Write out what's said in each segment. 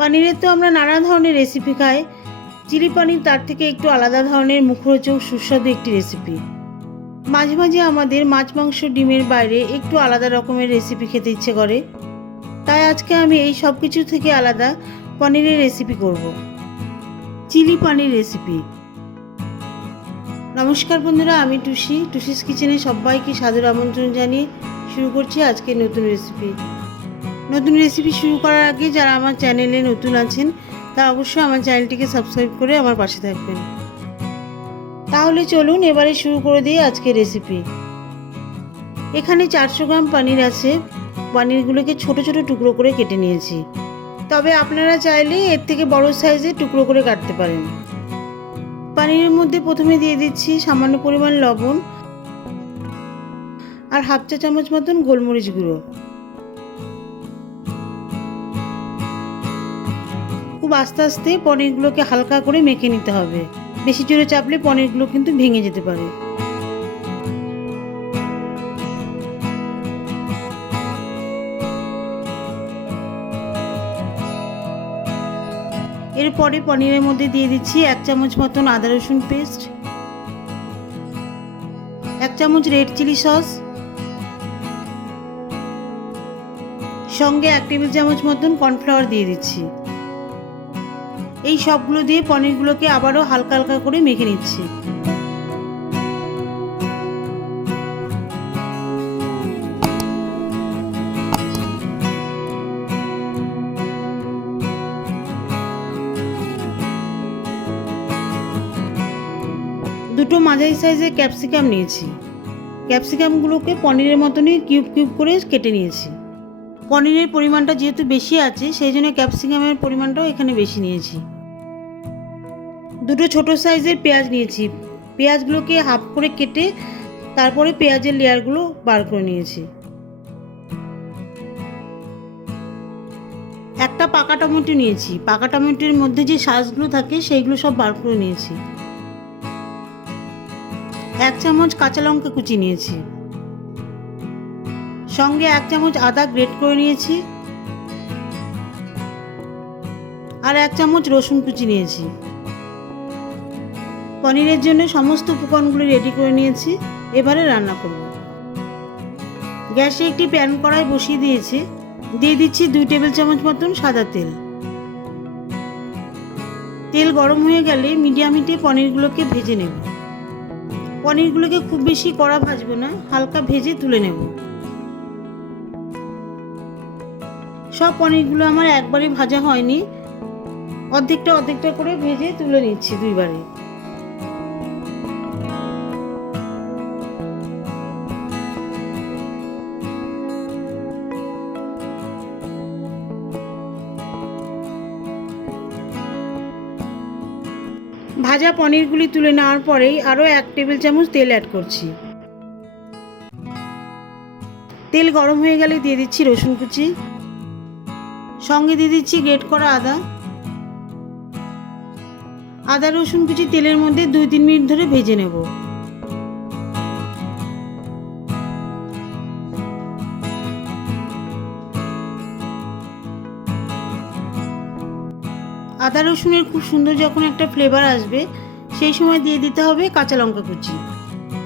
পনিরের তো আমরা নানা ধরনের রেসিপি খাই। চিলি পনির তার থেকে একটু আলাদা ধরনের মুখরোচক সুস্বাদু একটি রেসিপি। মাঝে মাঝে আমাদের মাছ মাংস ডিমের বাইরে একটু আলাদা রকমের রেসিপি খেতে ইচ্ছে করে। তাই আজকে আমি এই সব কিছু থেকে আলাদা পনিরের রেসিপি করব। চিলি পনির রেসিপি। নমস্কার বন্ধুরা, আমি টুসিস কিচেনে সবাইকে সাদর আমন্ত্রণ জানিয়ে শুরু করছি আজকের নতুন রেসিপি শুরু করার আগে যারা আমার চ্যানেলে নতুন আছেন তারা অবশ্যই আমার চ্যানেলটিকে সাবস্ক্রাইব করে আমার পাশে থাকবেন। তাহলে চলুন এবারে শুরু করে দিই আজকের রেসিপি। এখানে 400 গ্রাম পনির আছে। পনিরগুলোকে ছোট ছোট টুকরো করে কেটে নিয়েছি, তবে আপনারা চাইলে এর থেকে বড় সাইজে টুকরো করে কাটতে পারেন। পনিরের মধ্যে প্রথমে দিয়ে দিচ্ছি সামান্য পরিমাণ লবণ আর হাফ চা চামচ মতন গোলমরিচ গুঁড়ো। খুব আস্তে আস্তে পনিরগুলোকে হালকা করে মেখে নিতে হবে। বেশি জোরে চাপলে পনিরগুলো কিন্তু ভেঙে যেতে পারে। এরপরে পনিরের মধ্যে দিয়ে দিচ্ছি 1 চামচ মতন আদা রসুন পেস্ট, 1 চামচ রেড চিলি সস, সঙ্গে 1 টেবিল চামচ মতন কর্নফ্লাওয়ার দিয়ে দিচ্ছি। এই সবগুলো দিয়ে পনিরগুলোকে আবারও হালকা হালকা করে মেখে নিচ্ছি। দুটো মাঝারি সাইজের ক্যাপসিকাম নিয়েছি। ক্যাপসিকামগুলোকে পনিরের মতনই কিউব কিউব করে কেটে নিয়েছি। পনিরের পরিমাণটা যেহেতু বেশি আছে সেই জন্য ক্যাপসিকামের পরিমাণটাও এখানে বেশি নিয়েছি। দুটো ছোট সাইজের পেঁয়াজ নিয়েছি। পেঁয়াজগুলোকে হাফ করে কেটে তারপরে পেঁয়াজের লেয়ারগুলো বার করে নিয়েছি। একটা পাকা টমেটো নিয়েছি। পাকা টমেটোর মধ্যে যে শাঁসগুলো থাকে সেইগুলো সব বার করে নিয়েছি। 1 চামচ কাঁচা লঙ্কা কুচি নিয়েছি, সঙ্গে 1 চামচ আদা গ্রেট করে নিয়েছি আর 1 চামচ রসুন কুচি নিয়েছি। পনিরের জন্য সমস্ত উপকরণগুলো রেডি করে নিয়েছি। এবারে রান্না করব। গ্যাসে একটি প্যান কড়াই বসিয়ে দিয়েছি। দিয়ে দিচ্ছি 2 টেবিল চামচ মতন সাদা তেল। তেল গরম হয়ে গেলে মিডিয়াম হিটে পনিরগুলোকে ভেজে নেব। পনিরগুলোকে খুব বেশি কড়া ভাজবো না, হালকা ভেজে তুলে নেব। সব পনিরগুলো আমার একবারে ভাজা হয়নি, অর্ধেকটা করে ভেজে তুলে নিচ্ছি দুইবারে। ভাজা পনিরগুলি তুলে নেওয়ার পরেই আরও 1 টেবিল চামচ তেল অ্যাড করছি। তেল গরম হয়ে গেলে দিয়ে দিচ্ছি রসুন কুচি, সঙ্গে দিয়ে দিচ্ছি গ্রেট করা আদা রসুন কুচি তেলের মধ্যে 2-3 মিনিট ধরে ভেজে নেব। আদা রসুনের খুব সুন্দর যখন একটা ফ্লেভার আসবে সেই সময় দিয়ে দিতে হবে কাঁচা লঙ্কা কুচি।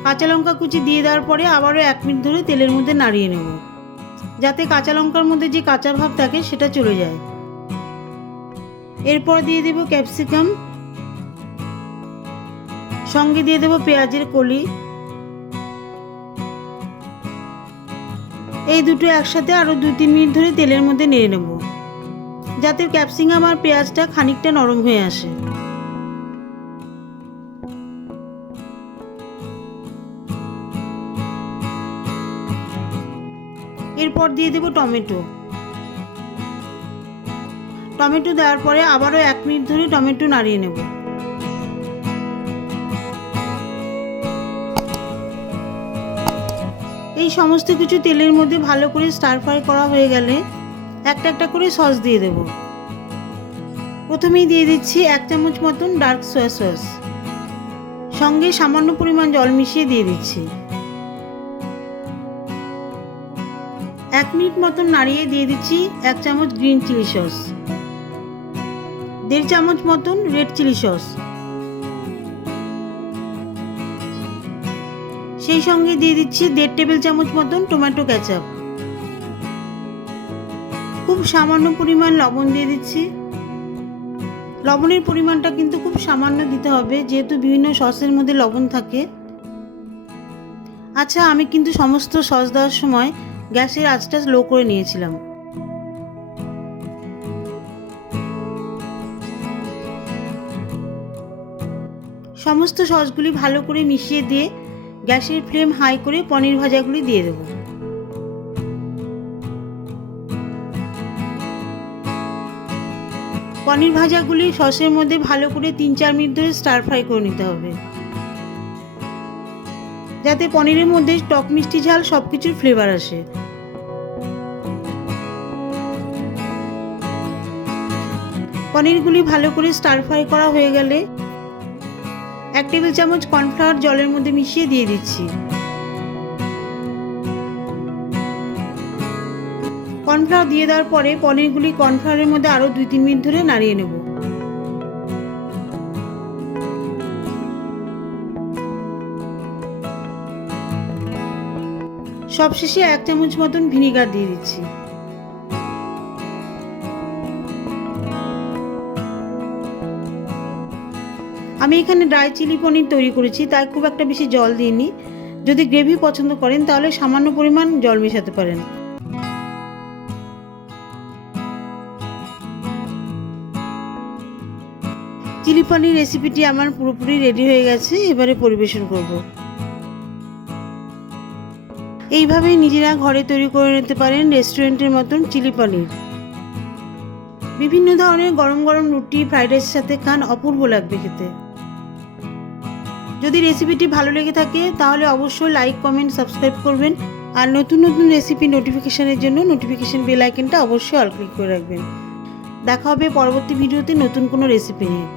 কাঁচা লঙ্কা কুচি দিয়ে দেওয়ার পরে আবারও 1 মিনিট ধরে তেলের মধ্যে নাড়িয়ে নেব, যাতে কাঁচা লঙ্কার মধ্যে যে কাঁচা ভাব থাকে সেটা চলে যায়। এরপর দিয়ে দেব ক্যাপসিকাম, সঙ্গে দিয়ে দেব পেঁয়াজের কলি। এই দুটো একসাথে আরও 2-3 মিনিট ধরে তেলের মধ্যে নেড়ে নেব, যাতে ক্যাপসিকাম আর পেঁয়াজটা খানিকটা নরম হয়ে আসে। এরপর দিয়ে দেব টমেটো দেওয়ার পরে আবারও 1 মিনিট ধরে টমেটো নাড়িয়ে নেব। এই সমস্ত কিছু তেলের মধ্যে ভালো করে স্টার ফ্রাই করা হয়ে গেলে একটা করে সস দিয়ে দেব। প্রথমেই দিয়ে দিচ্ছি 1 চামচ মতন ডার্ক সয়া সস, সঙ্গে সামান্য পরিমাণ জল মিশিয়ে দিয়ে দিচ্ছি। 1 মিনিট মতন নাড়িয়ে দিয়ে দিচ্ছি 1 চামচ গ্রিন চিলি সস। 1.5 চামচ মতন রেড চিলি সস, সেই সঙ্গে দিয়ে দিচ্ছি 1.5 টেবিল চামচ মতন টমেটো কেচাপ, খুব সামান্য পরিমাণ লবণ দিয়ে দিচ্ছি। লবণের পরিমাণটা কিন্তু খুব সামান্য দিতে হবে, যেহেতু বিভিন্ন সসের মধ্যে লবণ থাকে। আচ্ছা, আমি কিন্তু সমস্ত সস দেওয়ার সময় গ্যাসের আঁচটা লো করে নিয়েছিলাম। সমস্ত সসগুলি ভালো করে মিশিয়ে দিয়ে গ্যাসের ফ্লেম হাই করে পনির ভাজাগুলি দিয়ে দেব। পনির ভাজাগুলি সসের মধ্যে ভালো করে 3-4 মিনিট ধরে স্টার ফ্রাই করে নিতে হবে, যাতে পনিরের মধ্যে টক মিষ্টি ঝাল সব কিছুর ফ্লেভার আসে। পনিরগুলি ভালো করে স্টার ফ্রাই করা হয়ে গেলে 1 টেবিল চামচ কর্নফ্লাওয়ার জলের মধ্যে মিশিয়ে দিয়ে দিচ্ছি। কর্নফ্লাওয়ার দিয়ে দেওয়ার পরে পনিরগুলি কর্নফ্লাওয়ারের মধ্যে আরও 2-3 মিনিট ধরে নাড়িয়ে নেব। সবশেষে 1 চামচ মতন ভিনিগার দিয়ে দিচ্ছি। আমি এখানে ড্রাই চিলি পনির তৈরি করেছি, তাই খুব একটা বেশি জল দিইনি। যদি গ্রেভি পছন্দ করেন তাহলে সামান্য পরিমাণ জল মেশাতে পারেন। চিলি পনির রেসিপিটি আমার পুরোপুরি রেডি হয়ে গেছে, এবারে পরিবেশন করব। এইভাবেই নিজেরা ঘরে তৈরি করে নিতে পারেন রেস্টুরেন্টের মতন চিলি পনির। বিভিন্ন ধরনের গরম গরম রুটি, ফ্রাইড রাইসের সাথে খান, অপূর্ব লাগবে খেতে। যদি রেসিপিটি ভালো লেগে থাকে তাহলে অবশ্যই লাইক, কমেন্ট, সাবস্ক্রাইব করবেন। আর নতুন নতুন রেসিপি নোটিফিকেশনের জন্য নোটিফিকেশন বেল আইকনটা অবশ্যই অল ক্লিক করে রাখবেন। দেখা হবে পরবর্তী ভিডিওতে নতুন কোনো রেসিপি নিয়ে।